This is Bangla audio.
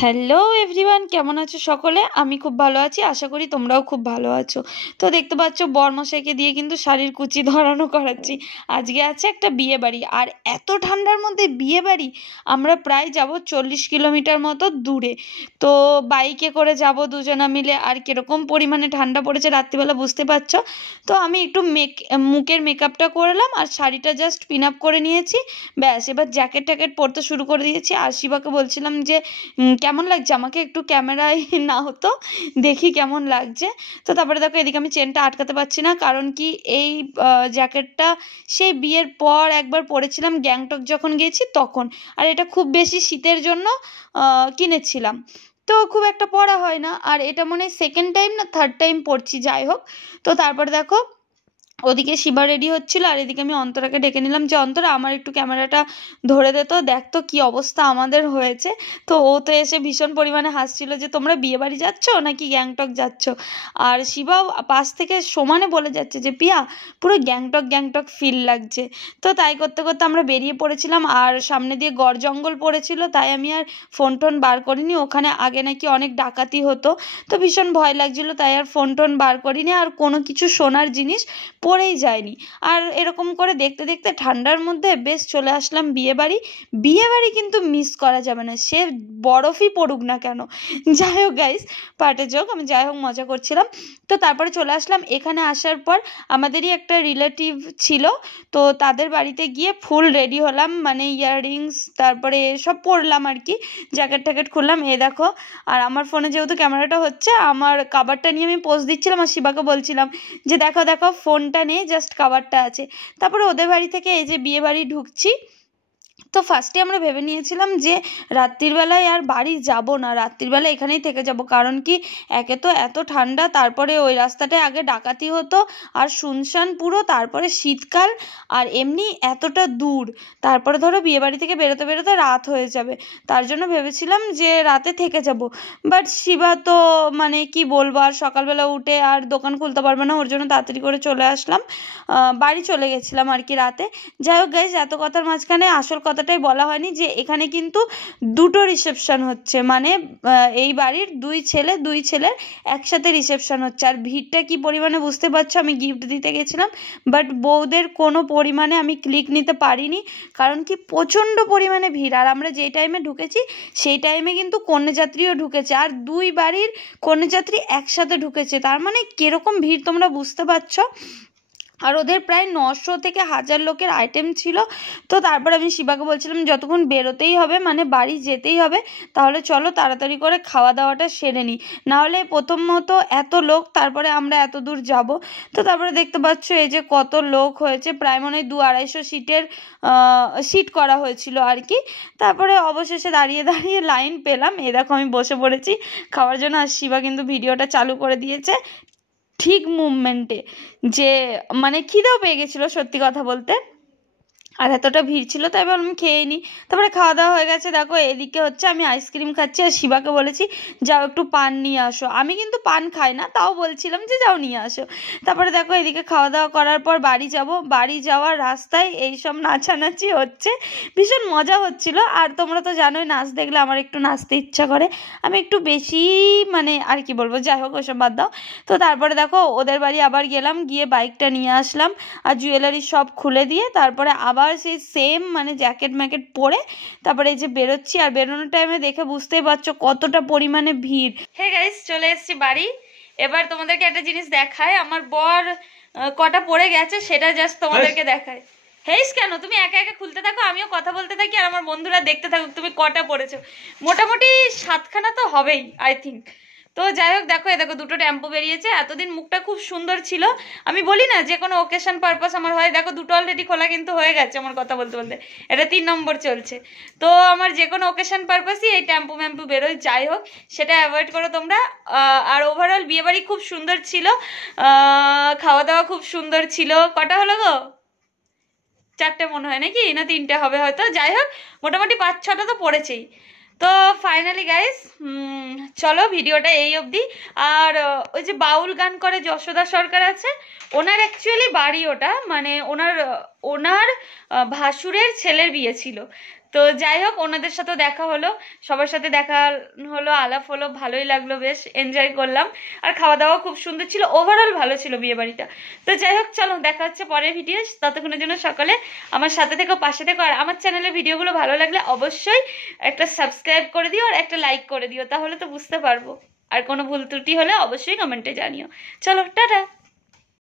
হ্যালো এভরিওয়ান, কেমন আছো সকলে? আমি খুব ভালো আছি, আশা করি তোমরাও খুব ভালো আছো। তো দেখতে পাচ্ছ বরমশাইকে দিয়ে কিন্তু শাড়ির কুচি ধরানো করাচ্ছি। আজকে আছে একটা বিয়ে বাড়ি, আর এত ঠান্ডার মধ্যে বিয়ে বাড়ি। আমরা প্রায় যাব 40 কিলোমিটার মতো দূরে। তো বাইকে করে যাব দুজনা মিলে, আর কিরকম পরিমাণে ঠান্ডা পড়েছে রাত্রিবেলা বুঝতে পারছো। তো আমি একটু মুখের মেকআপটা করলাম আর শাড়িটা জাস্ট পিন আপ করে নিয়েছি, ব্যাস। এবার জ্যাকেট ট্যাকেট পরতে শুরু করে দিয়েছি। আর শিবাকে বলছিলাম যে কেমন লাগছে, আমাকে একটু ক্যামেরায় না হতো, দেখি কেমন লাগছে। তো তারপরে দেখো এদিকে আমি চেনটা আটকাতে পারছি না, কারণ কি এই জ্যাকেটটা সেই বিয়ের পর একবার পরেছিলাম গ্যাংটক যখন গেছি তখন। আর এটা খুব বেশি শীতের জন্য কিনেছিলাম, তো খুব একটা পরা হয় না। আর এটা মনে হয় সেকেন্ড টাইম না থার্ড টাইম পরছি, যাই হোক। তো তারপরে দেখো ওদিকে শিবা রেডি হচ্ছিল, আর এদিকে আমি অন্তরাকে ডেকে নিলাম যে অন্তরা আমার একটু ক্যামেরাটা ধরে দে, তো দেখ তো কি অবস্থা আমাদের হয়েছে। তো ও তো এসে ভীষণ পরিমাণে হাসছিল যে তোমরা বিয়ে বাড়ি যাচ্ছ নাকি গ্যাংটক যাচ্ছ। আর শিবাও পাশ থেকে সমানে বলে যাচ্ছে যে পিয়া পুরো গ্যাংটক গ্যাংটক ফিল লাগছে। তো তাই করতে করতে আমরা বেরিয়ে পড়েছিলাম, আর সামনে দিয়ে গড় জঙ্গল পড়েছিল, তাই আমি আর ফোন টোন বার করিনি। ওখানে আগে নাকি অনেক ডাকাতি হতো, তো ভীষণ ভয় লাগছিল, তাই আর ফোন টোন বার করিনি, আর কোনো কিছু সোনার জিনিস পরেই যায়নি। আর এরকম করে দেখতে দেখতে ঠান্ডার মধ্যে বেশ চলে আসলাম বিয়ে বাড়ি। বিয়ে বাড়ি কিন্তু মিস করা যাবে না, সে বরফই পড়ুক না কেন। যাই হোক গাইস, পার্টে যোগ, আমি যাই হোক মজা করছিলাম। তো তারপরে চলে আসলাম, এখানে আসার পর আমাদেরই একটা রিলেটিভ ছিল, তো তাদের বাড়িতে গিয়ে ফুল রেডি হলাম, মানে ইয়াররিংস তারপরে সব পরলাম আর কি, জ্যাকেট ট্যাকেট খুললাম। এ দেখো, আর আমার ফোনে যেহেতু ক্যামেরাটা হচ্ছে, আমার কাভারটা নিয়ে আমি পোজ দিচ্ছিলাম আর শিবাকে বলছিলাম যে দেখো দেখো ফোনটা নেই, জাস্ট কাভারটা আছে। তারপরে ওদের বাড়ি থেকে এই যে বিয়ে বাড়ি ঢুকছি। তো ফার্স্টে আমরা ভেবে নিয়েছিলাম যে রাত্রির বেলায় আর বাড়ি যাব না, রাত্রির বেলা এখানেই থেকে যাব, কারণ কি একে তো এত ঠান্ডা, তারপরে ওই রাস্তাটায় আগে ডাকাতি হতো, আর শুনশান পুরো, তারপরে শীতকাল, আর এমনি এতটা দূর, তারপরে ধরো বিয়ে বাড়ি থেকে বেরোতে বেরোতে রাত হয়ে যাবে। তার জন্য ভেবেছিলাম যে রাতে থেকে যাব। বাট শিবা তো মানে কি বলবো, আর সকালবেলা উঠে আর দোকান খুলতে পারবে না, ওর জন্য তাড়াতাড়ি করে চলে আসলাম, বাড়ি চলে গেছিলাম আর কি রাতে। যাই হোক গাইজ, এত কথার মাঝখানে আসল কথাটাই বলা হয়নি যে এখানে কিন্তু দুটো রিসেপশন হচ্ছে, মানে এই বাড়ির দুই ছেলের একসাথে রিসেপশন হচ্ছে। আর ভিড়টা কি পরিমাণে বুঝতে পারছো, আমি গিফট দিতে গেছিলাম, বাট বউদের কোনো পরিমাণে আমি ক্লিক নিতে পারিনি, কারণ কি প্রচণ্ড পরিমাণে ভিড়। আর আমরা যেই টাইমে ঢুকেছি সেই টাইমে কিন্তু কন্যাযাত্রীও ঢুকেছে, আর দুই বাড়ির কন্যাযাত্রী একসাথে ঢুকেছে, তার মানে কিরকম ভিড় তোমরা বুঝতে পারছো। আর ওদের প্রায় 900 থেকে 1000 লোকের আইটেম ছিল। তো তারপর আমি শিবাকে বলছিলাম যতক্ষণ বেরোতেই হবে, মানে বাড়ি যেতেই হবে, তাহলে চলো তাড়াতাড়ি করে খাওয়া দাওয়াটা সেরে নিই, নাহলে প্রথমত এত লোক, তারপরে আমরা এত দূর যাব। তো তারপরে দেখতে পাচ্ছ এই যে কত লোক হয়েছে, প্রায় মনে হয় 200-250 সিটের সিট করা হয়েছিল আর কি। তারপরে অবশেষে দাঁড়িয়ে দাঁড়িয়ে লাইন পেলাম, এ দেখো আমি বসে পড়েছি খাওয়ার জন্য। আর শিবা কিন্তু ভিডিওটা চালু করে দিয়েছে ঠিক মুভমেন্টে, যে মানে খিদেও পেয়ে গেছিলো সত্যি কথা বলতে, আর এতটা ভিড় ছিল, তাই ভাবলাম খেয়ে নিই। তারপরে খাওয়া দাওয়া হয়ে গেছে, দেখো এদিকে হচ্ছে আমি আইসক্রিম খাচ্ছি, আর শিবাকে বলেছি যাও একটু পান নিয়ে আসো, আমি কিন্তু পান খাই না, তাও বলছিলাম যে যাও নিয়ে আসো। তারপরে দেখো এদিকে খাওয়া দাওয়া করার পর বাড়ি যাব, বাড়ি যাওয়ার রাস্তায় এইসব নাচানাচি হচ্ছে, ভীষণ মজা হচ্ছিল। আর তোমরা তো জানোই নাচ দেখলে আমার একটু নাচতে ইচ্ছা করে, আমি একটু বেশি, মানে আর কি বলবো, যাই হোক ওসব বাদ দাও। তো তারপরে দেখো ওদের বাড়ি আবার গেলাম, গিয়ে বাইকটা নিয়ে আসলাম, আর জুয়েলারি সব খুলে দিয়ে তারপরে আবার সেই সেম মানে জ্যাকেট ম্যাকেট পরে তারপরে এই যে বেরোচ্ছি। আর বেরোনোর টাইমে দেখে বুঝতেই পারছো কতটা পরিমাণে ভিড়। হে গাইস, চলে এসেছি বাড়ি। এবার তোমাদেরকে একটা জিনিস দেখায়, আমার বর কটা পড়ে গেছে সেটা জাস্ট তোমাদেরকে দেখায়। হেইস কেন, তুমি একা একা খুলতে থাকো, আমিও কথা বলতে থাকি, আর আমার বন্ধুরা দেখতে থাকুক তুমি কটা পড়েছো। মোটামুটি 7খানা তো হবেই আই থিঙ্ক। তো যাই হোক দেখো, এ দেখো দুটো টেম্পো বেরিয়েছে। এতদিন মুখটা খুব সুন্দর ছিল, আমি বলি না যে কোনো ওকেশন পারপাস আমার হয়, দেখো দুটো অলরেডি খোলা কিন্তু হয়ে গেছে আমার কথা বলতে বলতে, এটা 3 নম্বর চলছে। তো আমার যে কোনো ওকেশন পারপাসই এই টেম্পো ম্যাম্পো বেরোয়, যাই হোক সেটা অ্যাভয়েড করো তোমরা। আর ওভারঅল বিয়েবাড়ি খুব সুন্দর ছিল, খাওয়া দাওয়া খুব সুন্দর ছিল। কটা হলো গো? 4টে মনে হয়, নাকি না 3টে হবে হয়তো, যাই হোক মোটামুটি 5-6টা তো পড়েছেই। তো ফাইনালি গাইস, চলো ভিডিওটা এই অবধি। আর ওই যে বাউল গান করে যশোদা সরকার আছে, ওনার অ্যাকচুয়ালি বাড়ি ওটা, মানে ওনার ভাসুরের ছেলের বিয়ে ছিল। তো যাই হোক, ওনাদের সাথেও দেখা হলো, সবার সাথে দেখা হলো, আলাপ হলো, ভালোই লাগলো, বেশ এনজয় করলাম। আর খাওয়া দাওয়া খুব সুন্দর ছিল, ওভারঅল ভালো ছিল বিয়ে বাড়িটা। তো যাই হোক, চলো দেখা হচ্ছে পরের ভিডিও। ততক্ষণের জন্য সকালে আমার সাথে থেকো, পাশে থেকো। আর আমার চ্যানেলের ভিডিওগুলো ভালো লাগলে অবশ্যই একটা সাবস্ক্রাইব করে দিও আর একটা লাইক করে দিও, তাহলে তো বুঝতে পারবো। আর কোনো ভুল ত্রুটি হলে অবশ্যই কমেন্টে জানিও। চলো, টাটা।